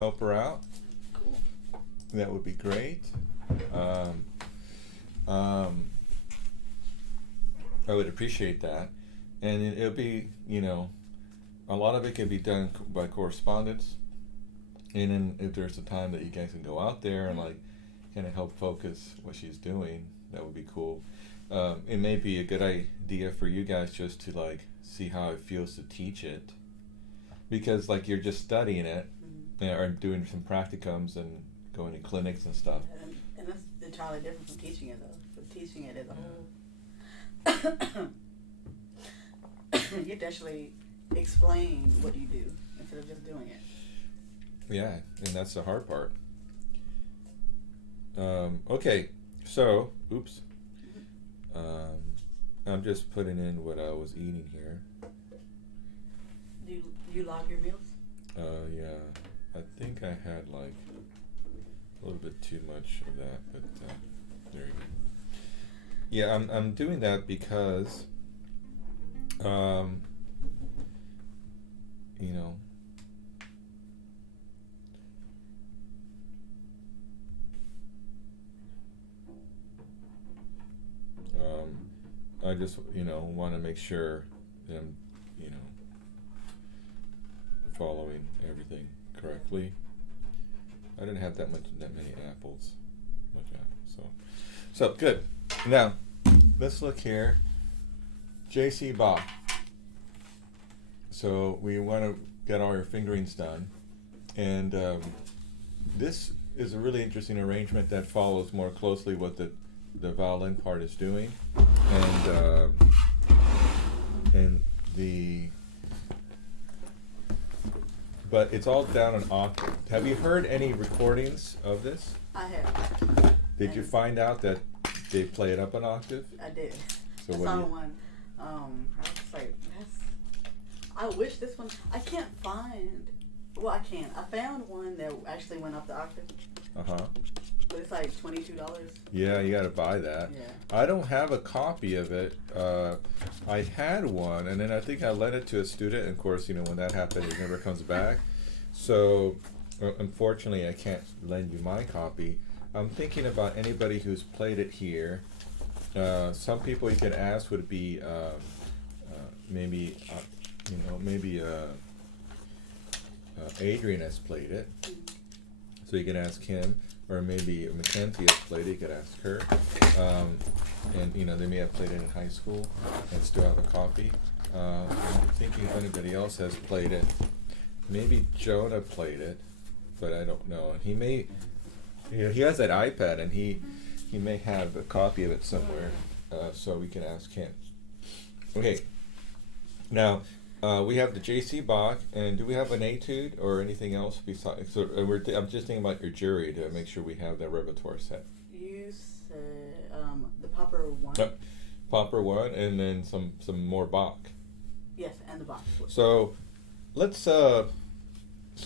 help her out, Cool. that would be great. Um, um, I would appreciate that, and it'll be, a lot of it can be done by correspondence, and then if there's a time that you guys can go out there and like kind of help focus what she's doing, that would be cool. It may be a good idea for you guys just to like see how it feels to teach it, because like you're just studying it, or doing some practicums and going to clinics and stuff. And that's entirely different from teaching it, though. But teaching it as a whole, you have to actually explain what you do instead of just doing it. Yeah, and that's the hard part. Okay, so, oops. I'm just putting in what I was eating here. Do you log your meals? Yeah, I think I had like a little bit too much of that, but there you go. Yeah, I'm doing that because, you know, I just, want to make sure that I'm, following everything correctly. I didn't have that many apples, so good. Now, let's look here. J.C. Bach. So we want to get all your fingerings done, and this is a really interesting arrangement that follows more closely what the violin part is doing, and but it's all down an octave. Have you heard any recordings of this? I have. Did you find out that they play it up an octave? I did. So I what saw do you? one. I was like, I wish this one. I can't find. Well, I can. I found one that actually went up the octave, Uh-huh. but it's like $22. Yeah, you got to buy that. Yeah. I don't have a copy of it. I had one, and then I think I lent it to a student. And of course, when that happens, it never comes back. So, unfortunately, I can't lend you my copy. I'm thinking about anybody who's played it here. Some people you could ask would be maybe Adrian has played it, so you can ask him, or maybe Mackenzie has played it. You could ask her, and they may have played it in high school and still have a copy. I'm thinking if anybody else has played it. Maybe Jonah played it, but I don't know. And he may, he has that iPad, and he may have a copy of it somewhere, so we can ask him. Okay. Now, we have the J.C. Bach, and do we have an etude or anything else besides? So I'm just thinking about your jury to make sure we have that repertoire set. You said the Popper one. Popper one, and then some more Bach. Yes, and the Bach. So let's so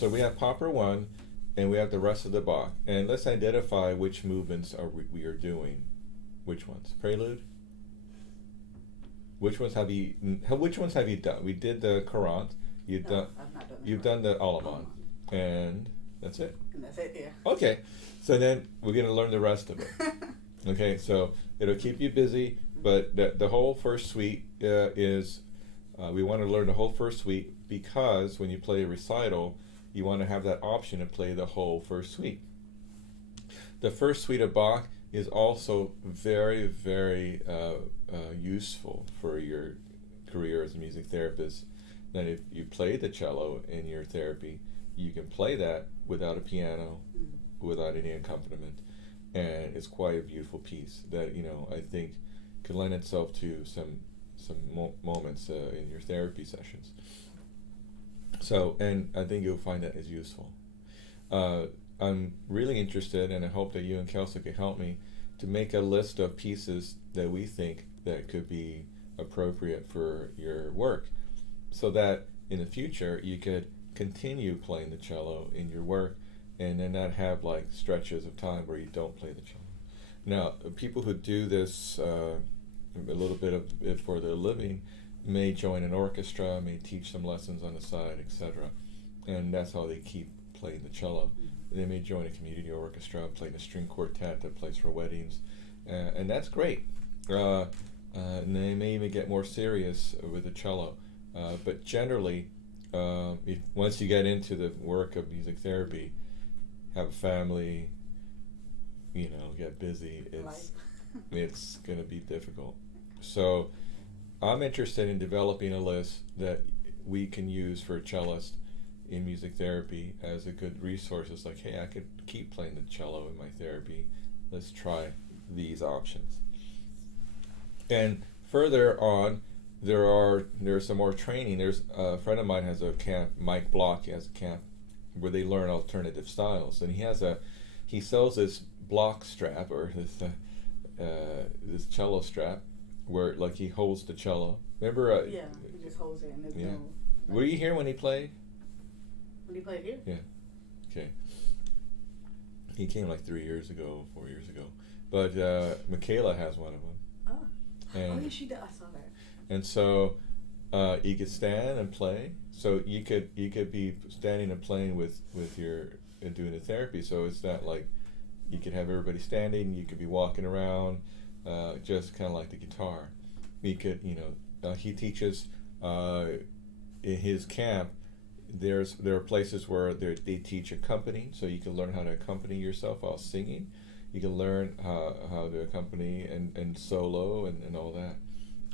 we have Popper one, and we have the rest of the Bach, and let's identify which movements we are doing. Which ones? Prelude. Which ones have you done? We did the Courant. I've not done that. You've done the Allemande, and that's it. And that's it. Yeah. Okay, so then we're gonna learn the rest of it. Okay, so it'll keep you busy, but the whole first suite is we want to learn the whole first suite, because when you play a recital, you want to have that option to play the whole first suite. The first suite of Bach is also very, very useful for your career as a music therapist. That if you play the cello in your therapy, you can play that without a piano, without any accompaniment, and it's quite a beautiful piece that I think could lend itself to some moments in your therapy sessions. So, and I think you'll find that is useful. I'm really interested, and I hope that you and Kelsey can help me to make a list of pieces that we think that could be appropriate for your work, so that in the future you could continue playing the cello in your work, and then not have like stretches of time where you don't play the cello. Now, people who do this a little bit of it for their living may join an orchestra, may teach some lessons on the side, etc., and that's how they keep playing the cello. They may join a community orchestra, playing a string quartet that plays for weddings, and that's great. And they may even get more serious with the cello. But generally, once you get into the work of music therapy, have a family, get busy, it's going to be difficult. So I'm interested in developing a list that we can use for a cellist in music therapy as a good resource. It's like, hey, I could keep playing the cello in my therapy. Let's try these options. And further on, there's some more training. There's a friend of mine has a camp, Mike Block. He has a camp where they learn alternative styles, and he sells this block strap, or this cello strap, where like he holds the cello. Remember? Yeah, he just holds it, and there's no. Were you here when he played? When he played here? Yeah. Okay. He came like 4 years ago. But Michaela has one of them. Oh. Yeah, she did. I saw that. And so you could stand and play. So you could be standing and playing with your and doing the therapy. So it's not like you could have everybody standing. You could be walking around, just kind of like the guitar. You could, he teaches in his camp. There are places where they teach accompanying, so you can learn how to accompany yourself while singing. You can learn how to accompany and solo and all that.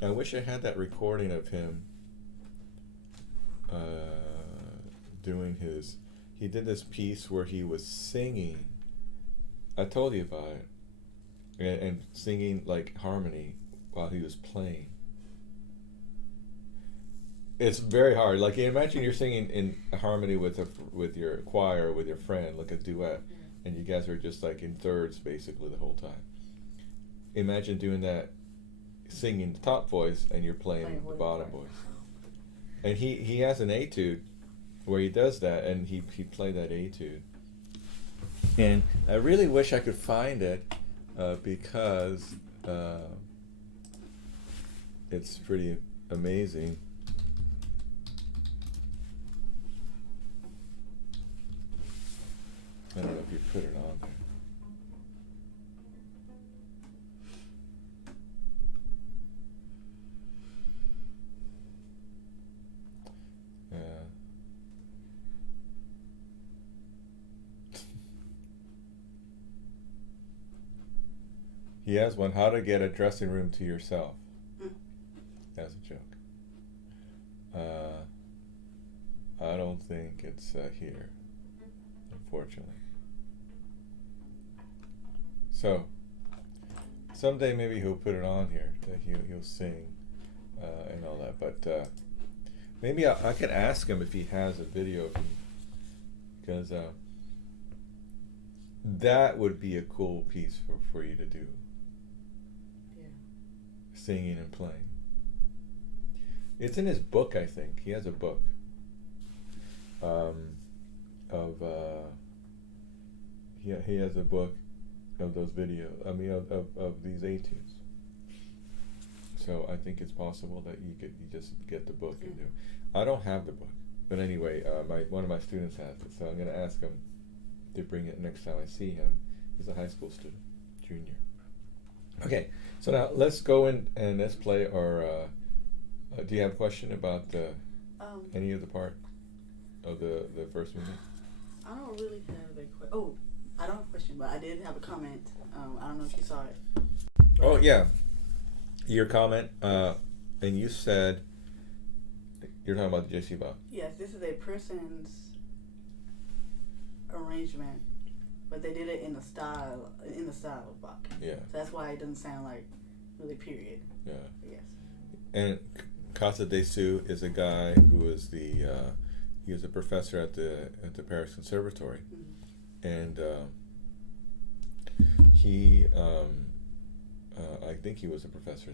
I wish I had that recording of him doing his. He did this piece where he was singing. I told you about it, and singing like harmony while he was playing. It's very hard. Like, imagine you're singing in harmony with your choir, with your friend, like a duet, and you guys are just like in thirds basically the whole time. Imagine doing that, singing the top voice, and you're playing the bottom voice. And he has an etude where he does that, and he played that etude. And I really wish I could find it because it's pretty amazing. I don't know if you put it on there. Yeah. He has one, how to get a dressing room to yourself. That's a joke. I don't think it's here, unfortunately. So, someday maybe he'll put it on here, that he'll sing and all that, but maybe I could ask him if he has a video of me, because that would be a cool piece for you to do. Yeah. Singing and playing. It's in his book, I think. He has a book he has a book of those videos. I mean, of these etudes. So I think it's possible that you just get the book and do. I don't have the book, but anyway, one of my students has it, so I'm going to ask him to bring it next time I see him. He's a high school student, junior. Okay, so now let's go in and let's play our. Do you have a question about any of the part of the first movement? I don't really have a question. Oh, I don't have a question, but I did have a comment. I don't know if you saw it. Oh, yeah. Your comment, and you said, you're talking about the yeshiva. Yes, this is a person's arrangement, but they did it in the style of Bach. Yeah. So that's why it doesn't sound like really period. Yeah. Yes. And Casa de Su is a guy who is he was a professor at the Paris Conservatory, and he I think he was a professor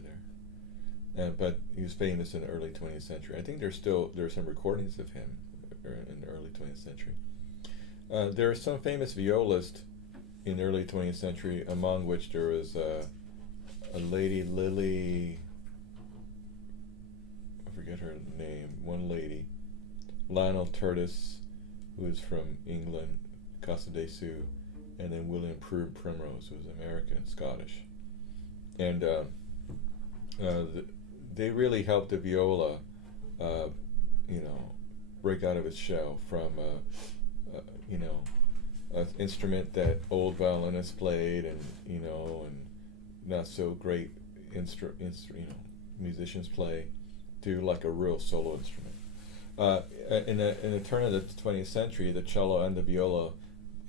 there, but he was famous in the early 20th century. I think there are some recordings of him in the early 20th century. There are some famous violists in the early 20th century, among which there was a lady, Lily, I forget her name, one lady, Lionel Curtis, who's from England, SHSU, and then William Primrose, who's American, Scottish. And they really helped the viola, break out of its shell from, an instrument that old violinists played, and not so great musicians play, to like a real solo instrument. In the turn of the 20th century, the cello and the viola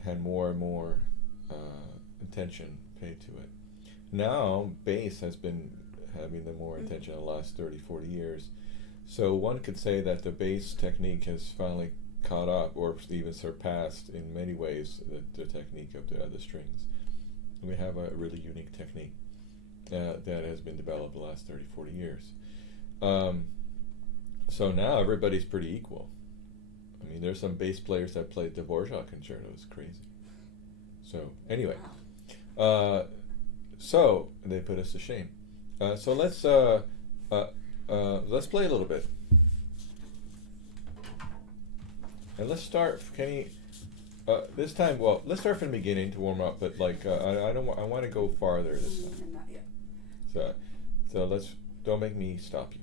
had more and more attention paid to it. Now, bass has been having the more attention in the last 30, 40 years. So one could say that the bass technique has finally caught up, or even surpassed in many ways the technique of the other strings. We have a really unique technique that has been developed the last 30, 40 years. So now everybody's pretty equal. I mean, there's some bass players that play Dvorak concerto. It's crazy. So anyway, so they put us to shame. So let's play a little bit, and let's start. This time? Well, let's start from the beginning to warm up. But like, I want to go farther this time. Not yet. So let's. Don't make me stop you.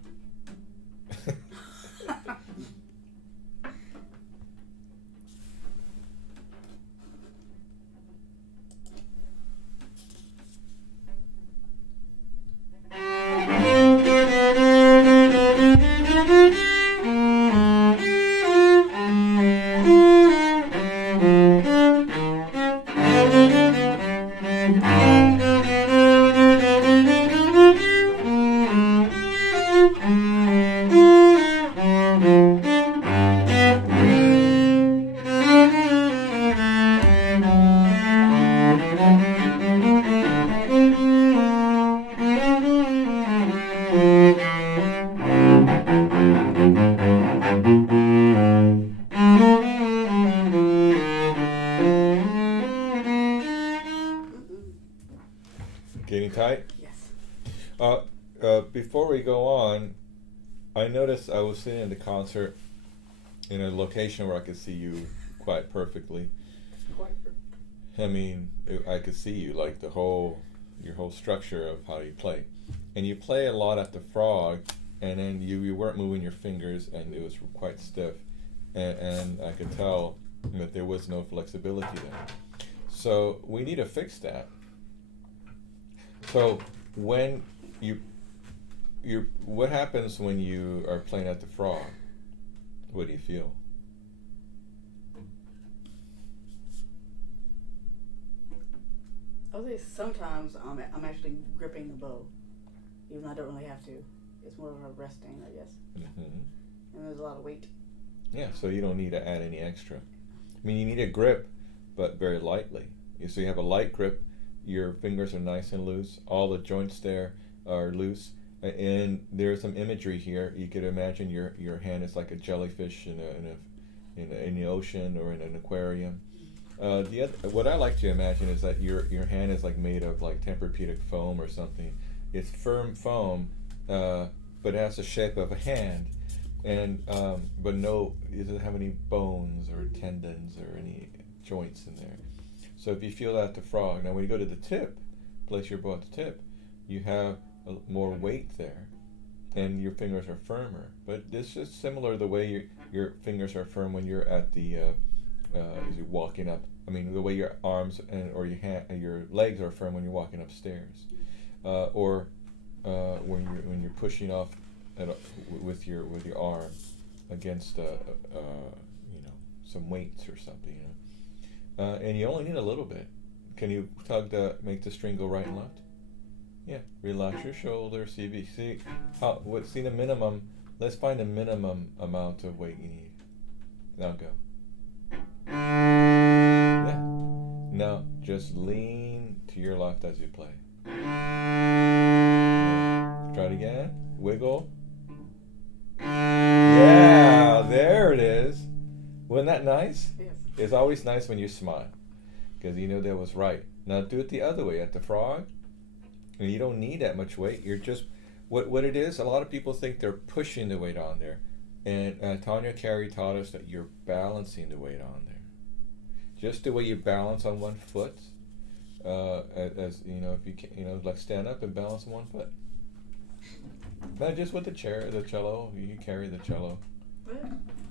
Getting tight? Yes. Before we go on, I noticed I was sitting in the concert in a location where I could see you quite perfectly. I mean, I could see you, like your whole structure of how you play. And you play a lot at the Frog, and then you weren't moving your fingers, and it was quite stiff. And I could tell that there was no flexibility there. So we need to fix that. So when what happens when you are playing at the Frog? What do you feel? I would say sometimes I'm actually gripping the bow, even though I don't really have to. It's more of a resting, I guess. Mm-hmm. And there's a lot of weight. Yeah, so you don't need to add any extra. I mean, you need a grip, but very lightly. So you have a light grip. Your fingers are nice and loose. All the joints there are loose. And there's some imagery here. You could imagine your hand is like a jellyfish in the ocean or in an aquarium. What I like to imagine is that your hand is like made of like Tempur-Pedic foam or something. It's firm foam, but it has the shape of a hand, and but it doesn't have any bones or tendons or any joints in there. So if you feel that at the Frog, now when you go to the tip, place your bow at the tip, you have more weight there, and your fingers are firmer. But this is similar the way your fingers are firm when you're at the as you're walking up. I mean, the way your arms or your legs are firm when you're walking upstairs, or when you're pushing off with your arm against some weights or something. And you only need a little bit. Can you make the string go right and left? Yeah. Relax your shoulder. See the minimum. Let's find the minimum amount of weight you need. Now go. Yeah. Now just lean to your left as you play. Yeah. Try it again. Wiggle. Yeah, there it is. Wasn't that nice? Yes. It's always nice when you smile, because you know that was right. Now do it the other way at the Frog. And you don't need that much weight. You're just what it is. A lot of people think they're pushing the weight on there. And Tanya Carey taught us that you're balancing the weight on there. Just the way you balance on one foot, as you know, if you can, like stand up and balance on one foot. Not just with the cello. You can carry the cello.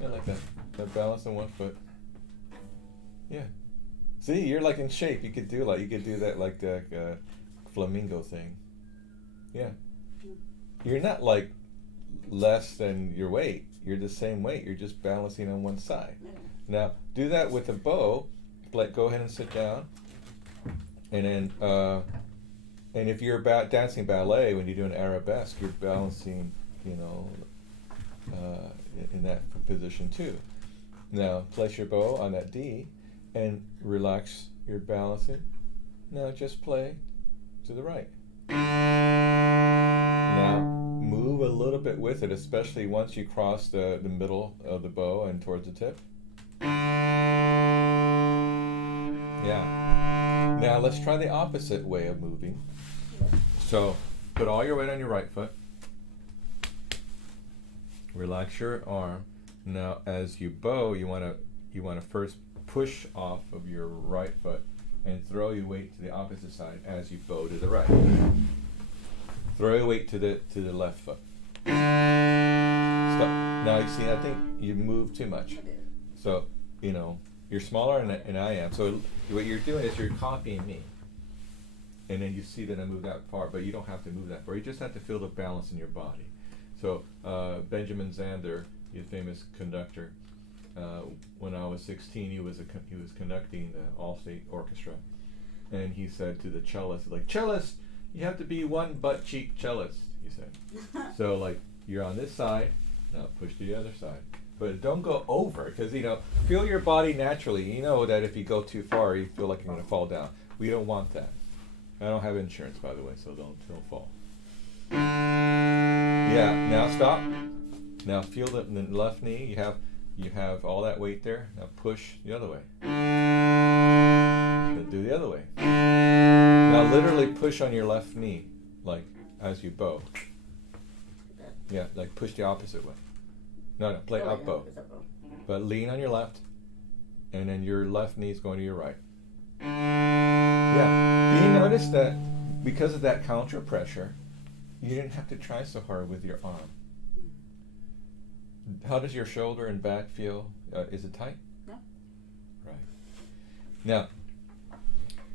Yeah, like that. That balance on one foot. Yeah. See, you're like in shape. You could do that like the flamingo thing. Yeah. You're not like less than your weight. You're the same weight. You're just balancing on one side. Now do that with a bow. Like go ahead and sit down. And then and if you're dancing ballet, when you do an arabesque, you're balancing, in that position too. Now place your bow on that D and relax your balancing. Now just play to the right. Now move a little bit with it, especially once you cross the middle of the bow and towards the tip. Yeah. Now let's try the opposite way of moving. So put all your weight on your right foot. Relax your arm. Now as you bow, you want to first push off of your right foot and throw your weight to the opposite side as you bow to the right. Throw your weight to the left foot. Stop. Now you see, I think you moved too much. So you're smaller than I am. So what you're doing is you're copying me. And then you see that I move that far, but you don't have to move that far. You just have to feel the balance in your body. So Benjamin Zander, the famous conductor, when I was 16, he was conducting the all-state orchestra, and he said to the cellist, like, cellist, you have to be one butt cheek cellist, he said. So like you're on this side, now push to the other side. But don't go over, because feel your body naturally. You know that if you go too far, you feel like you're going to fall down. We don't want that. I don't have insurance, by the way, so don't fall. Yeah. Now stop. Now feel the left knee. You have all that weight there. Now push the other way. Then do the other way. Now literally push on your left knee, like as you bow. Yeah, like push the opposite way. No, play up bow. But lean on your left, and then your left knee is going to your right. Yeah. Do you notice that because of that counter pressure, you didn't have to try so hard with your arm? How does your shoulder and back feel? Is it tight? No. Right. Now,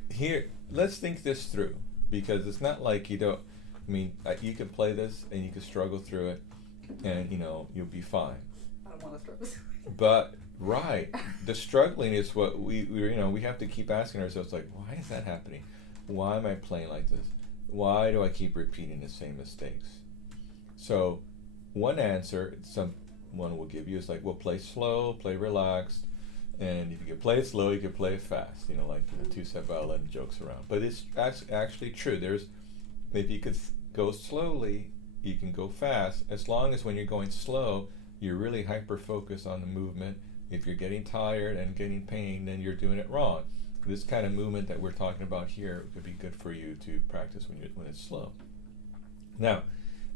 here, let's think this through, because it's not like you don't. I mean, you can play this and you can struggle through it, and you'll be fine. I don't want to struggle. But right, the struggling is what we have to keep asking ourselves, like, why is that happening? Why am I playing like this? Why do I keep repeating the same mistakes? So, one answer someone will give you is like, well, play slow, play relaxed, and if you can play it slow, you can play it fast. Two-step violin jokes around, but it's actually true. If you could go slowly, you can go fast. As long as when you're going slow, you're really hyper-focused on the movement. If you're getting tired and getting pain, then you're doing it wrong. This kind of movement that we're talking about here could be good for you to practice when it's slow. Now,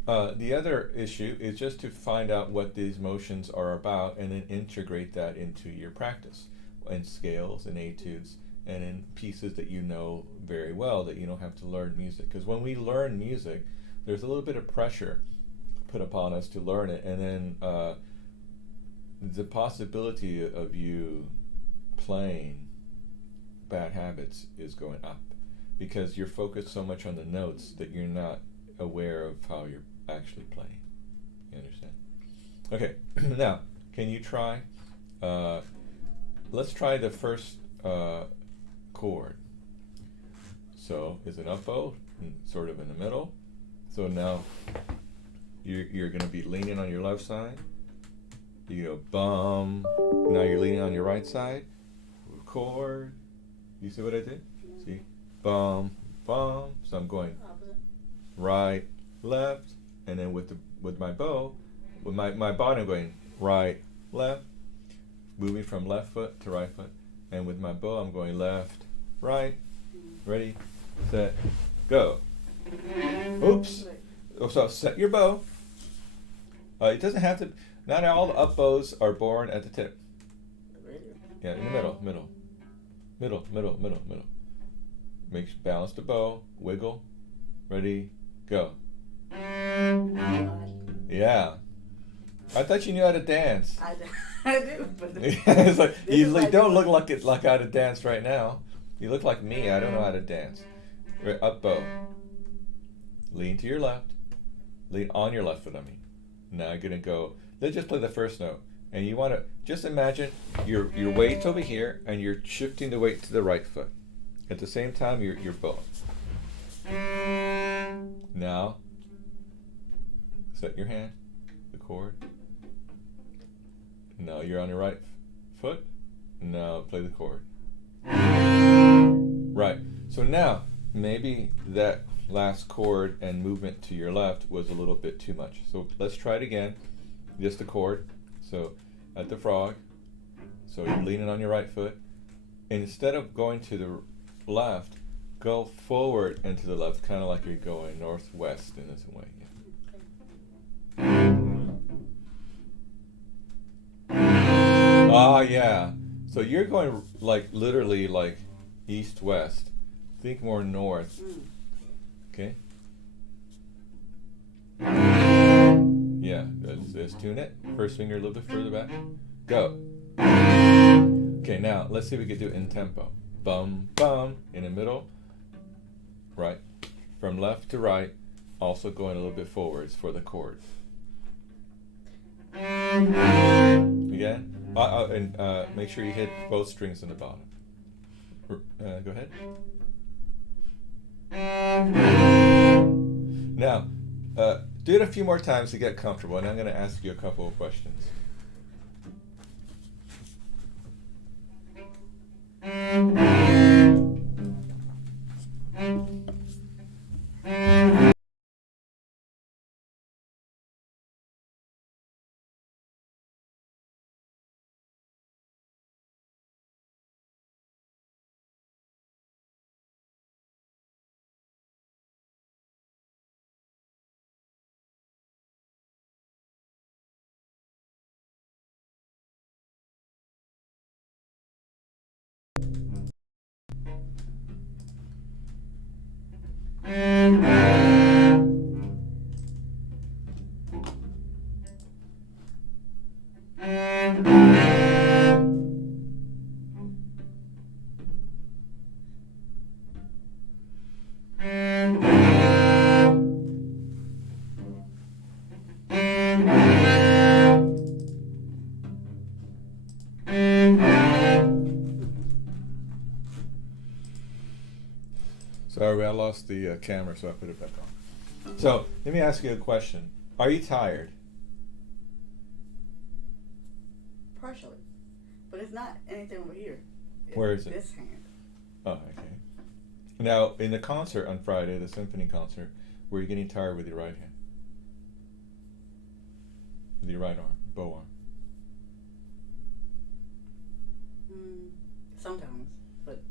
the other issue is just to find out what these motions are about and then integrate that into your practice in scales and etudes and in pieces that you know very well, that you don't have to learn music. Because when we learn music, there's a little bit of pressure put upon us to learn it, and then the possibility of you playing bad habits is going up because you're focused so much on the notes that you're not aware of how you're actually playing. You understand? Okay, now can you try? Let's try the first chord. So is an up bow, sort of in the middle. So now you're going to be leaning on your left side. You go bum. Now you're leaning on your right side. Chord. You see what I did? See? Bum, bum. So I'm going right, left, and then with my bow, with my body I'm going right, left, moving from left foot to right foot, and with my bow I'm going left, right. Ready, set, go. Oops. So set your bow. It doesn't have to. Not all the up bows are born at the tip. Really? Yeah, in the middle. Balance the bow, wiggle, ready, go. Yeah. I thought you knew how to dance. I do, I do, but It's like this you is like don't look doing- like how to dance right now. You look like me. I don't know how to dance. Up bow. Lean to your left. Lean on your left foot. I mean. Now you're gonna go. Let's just play the first note, and you want to just imagine your weight's over here, and you're shifting the weight to the right foot. At the same time, you're bowing. Now, set your hand, the chord. Now you're on your right foot. Now play the chord. Right. So now maybe that last chord and movement to your left was a little bit too much. So let's try it again. Just the chord. So at the frog. So you're leaning on your right foot. Instead of going to the left, go forward and to the left, kind of like you're going northwest in this way. Ah, yeah. So you're going like literally like east-west. Think more north. Okay? Yeah, let's tune it. First finger a little bit further back. Go. Okay, now let's see if we can do it in tempo. Bum, bum, in the middle. Right. From left to right, also going a little bit forwards for the chord. Again. And make sure you hit both strings on the bottom. Go ahead. Now, do it a few more times to get comfortable, and I'm going to ask you a couple of questions. Sorry, I lost the camera, so I put it back on. So, let me ask you a question. Are you tired? partially, but it's not anything over here. Where is it? This hand. Oh, okay. Now, in the concert on Friday, the symphony concert, were you getting tired with your right hand? With your right arm, bow arm? Sometimes, but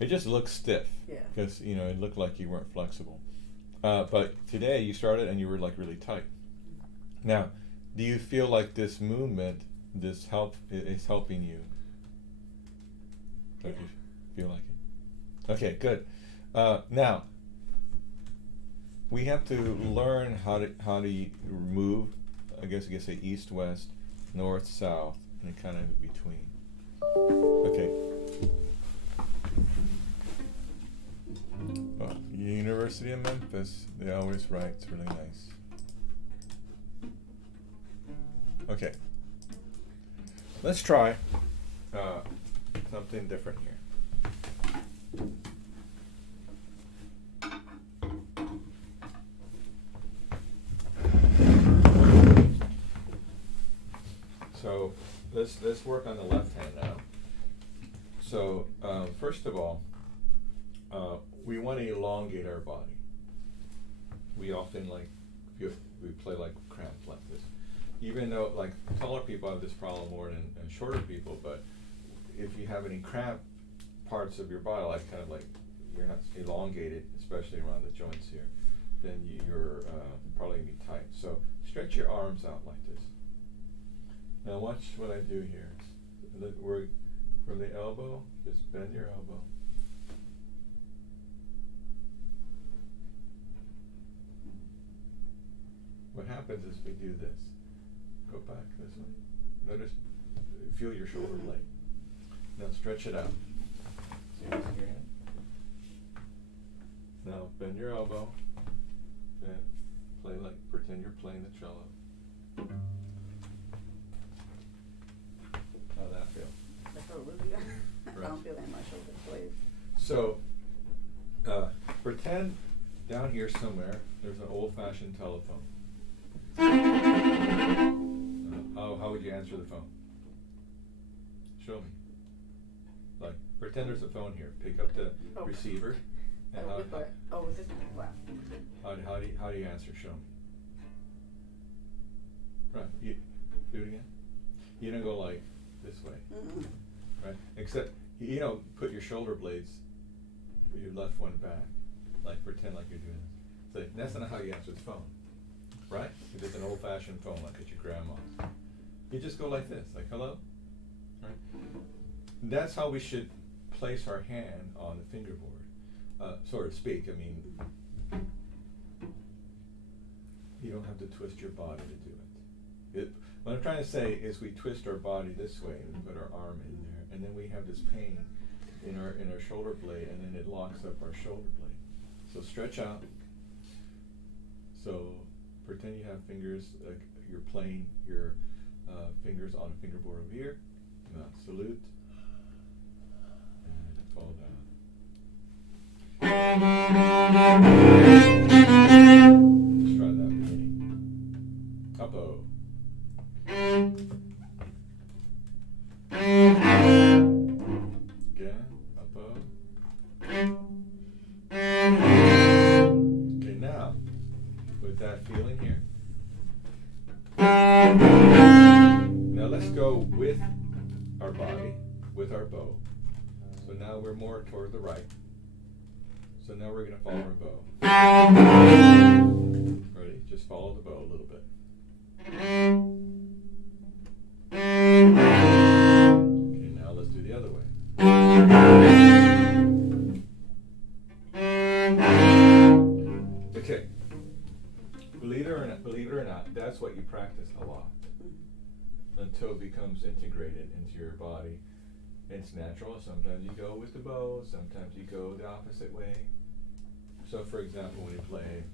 It just looked stiff. yeah. Because, it looked like you weren't flexible. But today you started and you were like really tight. Now, do you feel like this movement, this help, is helping you? Yeah. You feel like it? Okay, good. Now, we have to learn how to move. I guess you could say east, west, north, south, and kind of in between. Okay. Well, University of Memphis, they always write. It's really nice. Okay. Let's try something different here. So let's work on the left hand now. So first of all, we want to elongate our body. We often we play like cramped like this. Even though like taller people have this problem more than shorter people, but if you have any cramped parts of your body, like kind of like you're not elongated, especially around the joints here, then you're probably gonna be tight. So stretch your arms out like this. Now watch what I do here. We're from the elbow, just bend your elbow. What happens is we do this. Go back this way. Notice, feel your shoulder blade. Now stretch it out. See what's in your hand? Now bend your elbow. And play like, pretend you're playing the cello. How'd that feel? That felt really good. Right. I don't feel that in my shoulder blades. So, pretend down here somewhere there's an old-fashioned telephone. How would you answer the phone? Show me. Like, pretend there's a phone here. Pick up the receiver. And with this wow. How do you answer? Show me. Right. You do it again. You don't go like this way. Mm-mm. Right. Except you don't put your shoulder blades with your left one back. Like pretend like you're doing this. So that's not how you answer the phone. Right? If it's an old-fashioned phone like at your grandma's. You just go like this, like hello. Right? That's how we should place our hand on the fingerboard, so to speak. I mean, you don't have to twist your body to do it. What I'm trying to say is we twist our body this way and we put our arm in there, and then we have this pain in our shoulder blade, and then it locks up our shoulder blade. So stretch out. So pretend you have fingers, like you're playing your fingers on a fingerboard over here. Now salute. And fall down. Let's try that beginning. Up-o. Again, up-o. Okay, now, with that feeling here. Now let's go with our body, with our bow. So now we're more toward the right. So now we're going to follow our bow. Ready? Just follow the bow a little bit. Okay, now let's do the other way. Okay. Believe it or not, that's what you practice a lot. Until it becomes integrated into your body. It's natural. Sometimes you go with the bow, sometimes you go the opposite way. So for example, when you play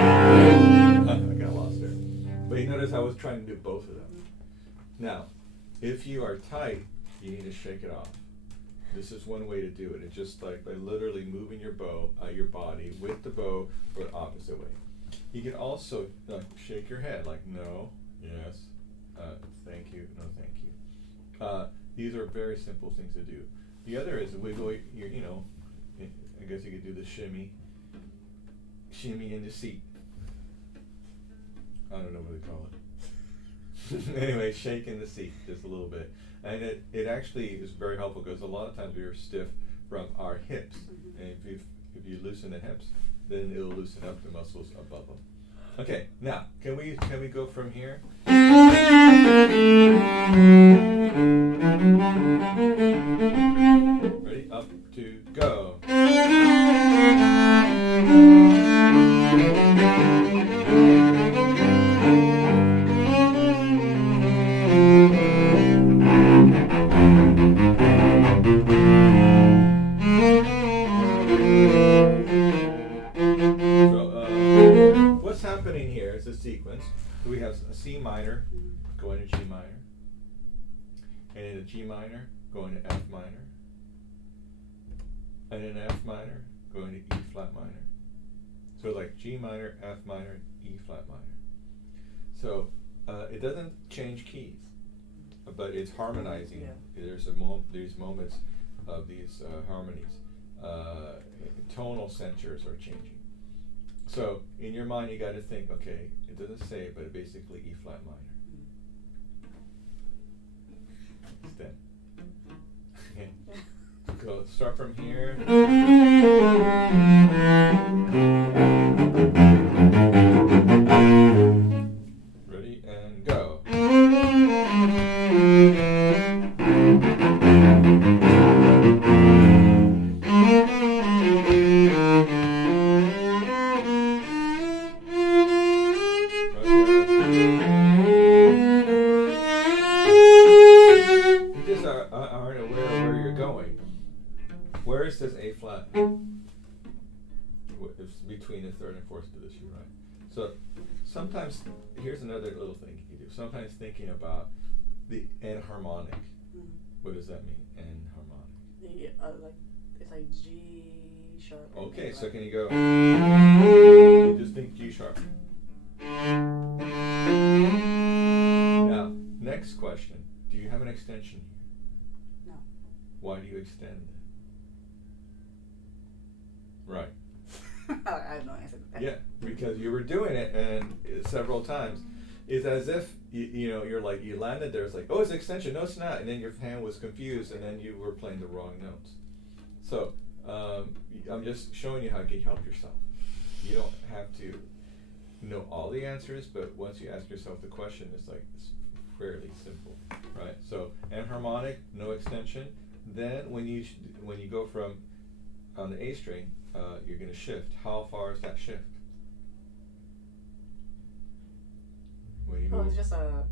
I got lost there. But you notice I was trying to do both of them. Now, if you are tight, you need to shake it off. This is one way to do it. It's just like by literally moving your bow, your body with the bow, or the opposite way. You can also shake your head like no, yes, thank you, no thank you. These are very simple things to do. The other is wiggle your, I guess you could do the shimmy in the seat. I don't know what they call it. Anyway, shake in the seat just a little bit. And it actually is very helpful because a lot of times we are stiff from our hips. Mm-hmm. And if you loosen the hips, then it'll loosen up the muscles above them. Okay, now can we go from here? Ready? Up to go. What's happening here is a sequence. So we have a C minor going to G minor, and in a G minor going to F minor, and in F minor going to E flat minor. So like G minor, F minor, E flat minor. So it doesn't change keys, but it's harmonizing. Yeah. There's moments of these harmonies. Tonal centers are changing. So in your mind, you got to think, okay, it doesn't say it, but basically E flat minor. Then, okay. Go start from here. Ready and go. You just aren't aware of where you're going. Where is this A flat? It's between the third and fourth position, right? So sometimes, here's another little thing you can do. Sometimes thinking about the enharmonic. What does that mean, enharmonic? It's like G sharp. Okay, so can you go? You just think G sharp. Now, next question. Do you have an extension here? No. Why do you extend it? Right. I have no answer to that. Yeah, because you were doing it and several times. It's as if you're like, you landed there. It's like, oh, it's an extension. No, it's not. And then your hand was confused, and then you were playing the wrong notes. So I'm just showing you how you can help yourself. You don't have to know all the answers, but once you ask yourself the question, it's fairly simple, right? So enharmonic, no extension. Then when you go from on the A string, you're going to shift. How far is that shift? When you it's just a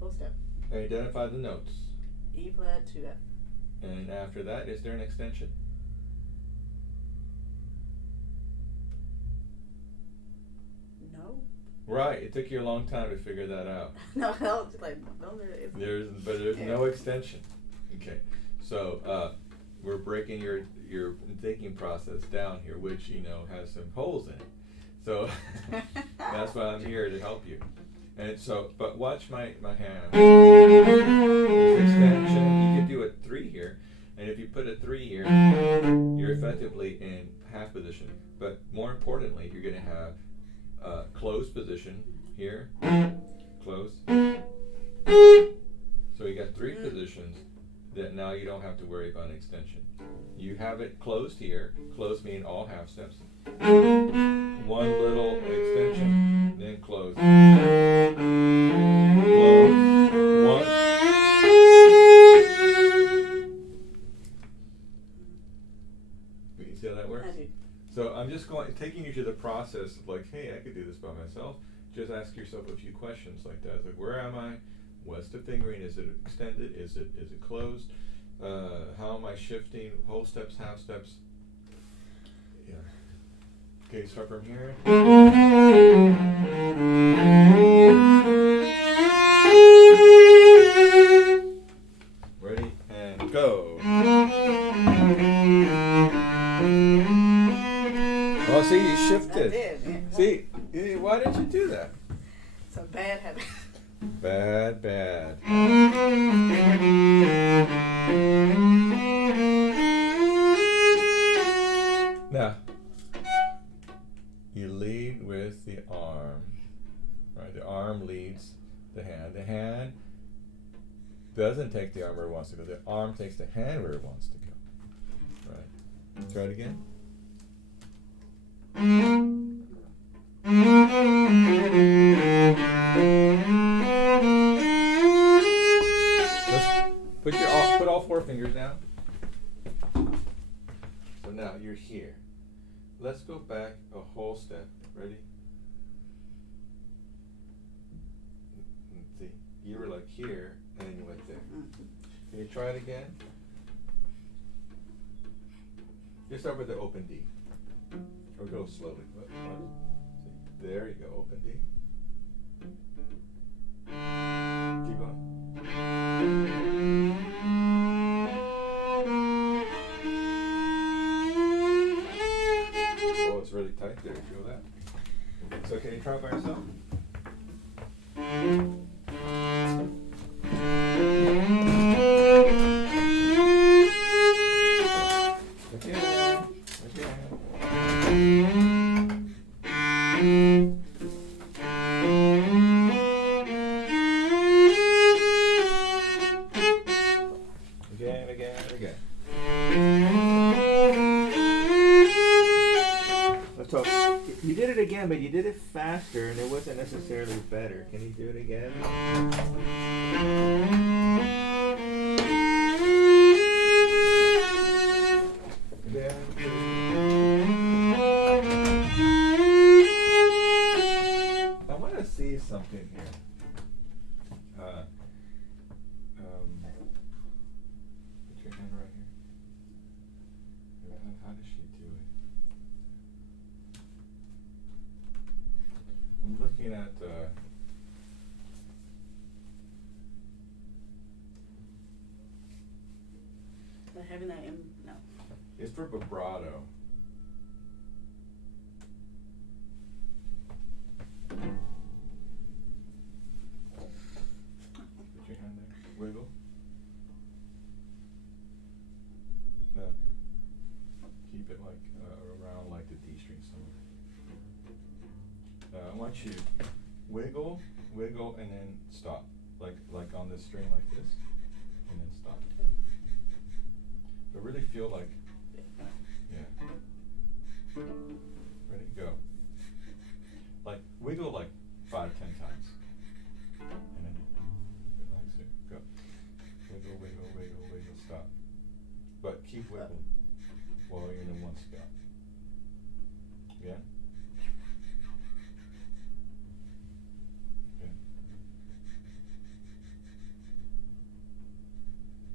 whole step. Identify the notes. E flat to F. And after that, is there an extension? No. Right. It took you a long time to figure that out. No, I was just like, There's no extension. Okay. So we're breaking your thinking process down here, which has some holes in it. So that's why I'm here to help you. And so, but watch my hand. This extension. You could do a 3 here, and if you put a 3 here, you're effectively in half position. But more importantly, you're going to have closed position here, close. So you got 3 positions that now you don't have to worry about an extension. You have it closed here. Closed mean all half steps. One little extension, then close. Close. One. You see how that works? I do. So I'm just taking you to the process of like, hey, I could do this by myself. Just ask yourself a few questions like that. Like, where am I? What's the fingering? Is it extended? Is it closed? How am I shifting? Whole steps, half steps? Yeah. Okay, start from here. Ready and go. Oh, see, you shifted. I did. Yeah. See, why did you do that? It's a bad habit. Bad. Now, you lead with the arm, right? The arm leads the hand. The hand doesn't take the arm where it wants to go. The arm takes the hand where it wants to go, right? Try it again. Put all 4 fingers down. So now you're here. Let's go back a whole step. Ready? See, you were like here, and then you went there. Can you try it again? Just start with the open D. Or go slowly. There you go, open D. Keep going. Oh, it's really tight there. Feel that? So can you try it by yourself? Again. again, but you did it faster and it wasn't necessarily better. Can you do it again? I want to see something here. Put your hand right here. How does she do it? I'm looking at having that in, no. it's for vibrato. Put your hand there. Wiggle. Keep it like around like the D string somewhere. I want you to wiggle, wiggle, and then stop. Like on this string like this, and then stop. But really feel like, yeah. Ready, go. Like wiggle like 5-10 times, and then relax it. Go. Wiggle, wiggle, wiggle, wiggle, stop. But keep wiggling while you're in one spot. Yeah. Yeah.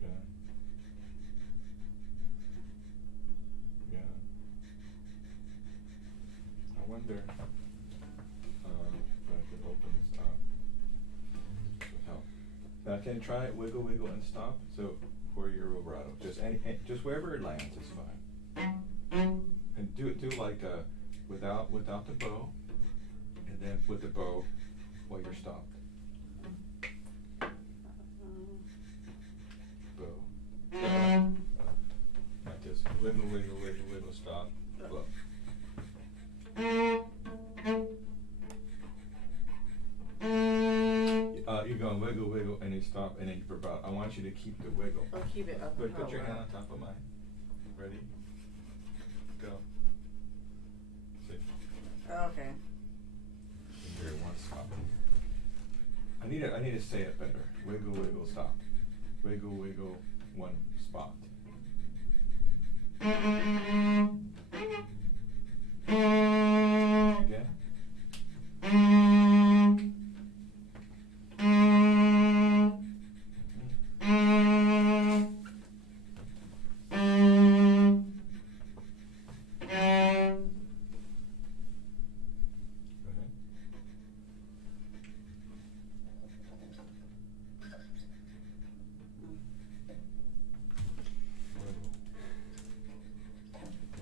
Yeah. Yeah. I wonder if I could open this up. This would help. Now can you try it? Wiggle, wiggle, and stop. So for your vibrato, just wherever it lands is fine. And do like without the bow, and then with the bow while you're stopped. Bow. Like this. Wiggle, wiggle, wiggle, wiggle, stop. Blow. You're going wiggle, wiggle, and then stop, and then you vibrato. I want you to keep the wiggle. Oh, keep it up. Put your hand on top of mine. Ready? Go. See. Okay. Here, one stop. I need to say it better. Wiggle, wiggle, stop. Wiggle, wiggle, one spot. Again.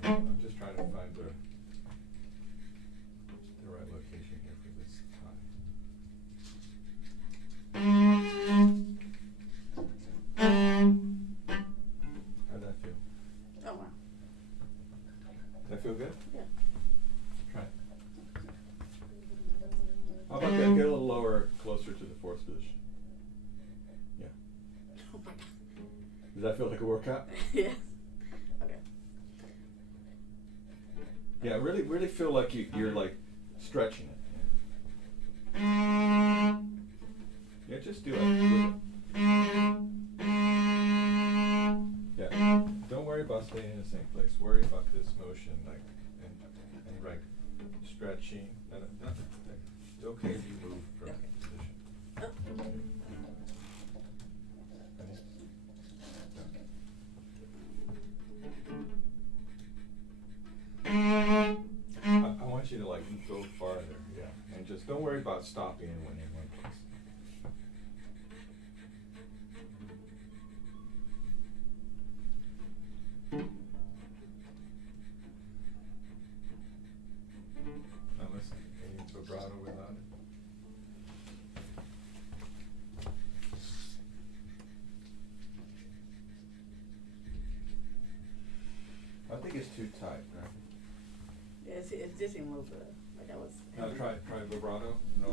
I'm just trying to find the right location here for this time. How'd that feel? Oh, wow. Does that feel good? Yeah. Try it. How about that? Get a little lower, closer to the fourth position. Yeah. Oh my God. Does that feel like a workout? Yes. Okay. Yeah, really feel like you're like stretching it. Yeah, just do it. Yeah, don't worry about staying in the same place. Worry about this motion, like and like stretching. It's okay if you move from position. I want you to like go farther, yeah, and just don't worry about stopping in one place. Now listen, any vibrato without it? I think it's too tight, right? Yeah, it's just in move like I was. Try vibrato. No.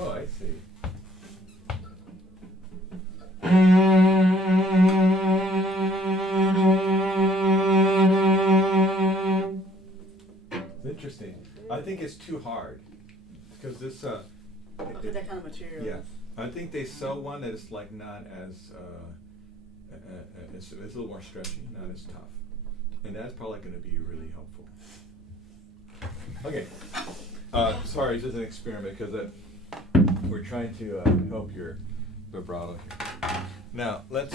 Oh, I see. It's interesting. I think it's too hard because this. For that kind of material. Yeah, I think they sell one that is like not as. It's a little more stretchy, not as tough, and that's probably going to be really helpful. Okay. Sorry, it's just an experiment because we're trying to help your vibrato here. Now, let's,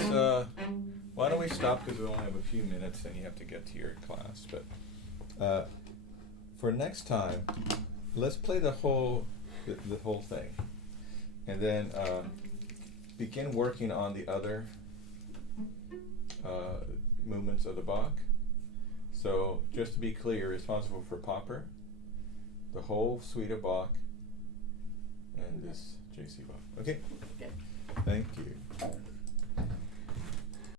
why don't we stop because we only have a few minutes and you have to get to your class. But for next time, let's play the whole thing. And then begin working on the other movements of the Bach. So just to be clear, responsible for Popper, the whole suite of Bach, and this JC Bach. Okay? Okay. Thank you.